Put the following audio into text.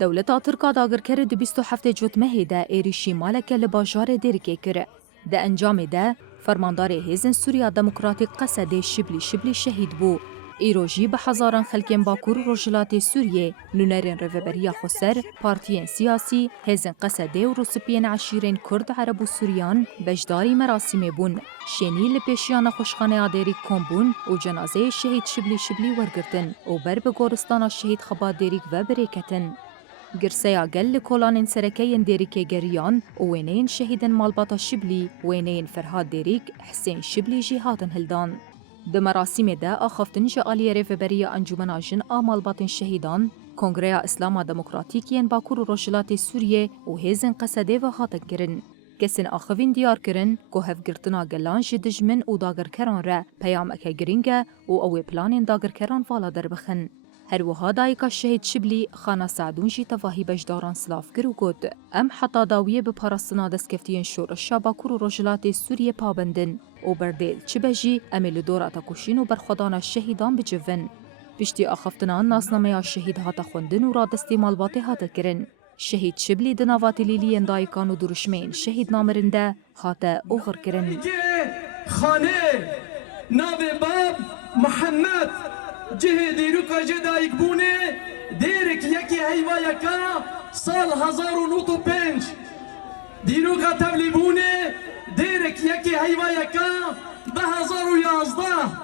دولتا ترکا داگرکر دو 27 جوتمه ده ایریشی مالک لباجار دیرکه کره. ده انجام ده فرماندار هیزن سوریا دموکراتیک قصد شبلی شهید بو. ایروژی به هزاران خلکن باکور روجلات سوریه نونرین روبریا خسر پارتیین سیاسی هیزن قصده و رسپین عشیرین کرد عرب و سوریان بجداری مراسم بون شینی لپیشیان خوشخانه آدری کمبون و جنازه شهید شبلی ورگرتن و بر به گورستان شهید خباد دیریک و بریکتن. گرسیا گل کولان سرکین دیریک گریان و وینین شهیدن مالباتا شبلی وینین فرهاد دیریک حسین شبلی جهاتن هلدان. د مراسم ده آخفتن جالی ریفبری انجمن آجن آمالباتن شهیدان کنگره اسلام دموکراتیکین باکور روشلات سوریه و هیزن قصده و خاطق کرن. کسین آخوین دیار کرن که هفگرتنا گلان جدجمن و داگرکران را پیام اکه گرینگه و اوی پلانین داگرکران والا در بخن. هر وها دایکا شهید شبلی خانه سعدون جی تواهی بجداران سلاف کرو گود. ام حتی داویه به پارستنا دستکفتین شورشا باکور و روشلات سوریه پابندن و بردیل چه بجی امیل دورات کشین و برخدان شهیدان بجون. پشتی آخفتنان ناسنامه شهید هاتا خوندن و را دستی مالباتی هاتا کرن. شهید شبلی دناوات لیلین دایکان و درشمین شهید نامرنده هاتا اوغر کرن. خانه ناو باب محمد جه دیروکا جدایک بونه دیرک یکی هیوا یکا سال 1905 دیروکا تبلی بونه دیرک یکی هیوا یکا 2011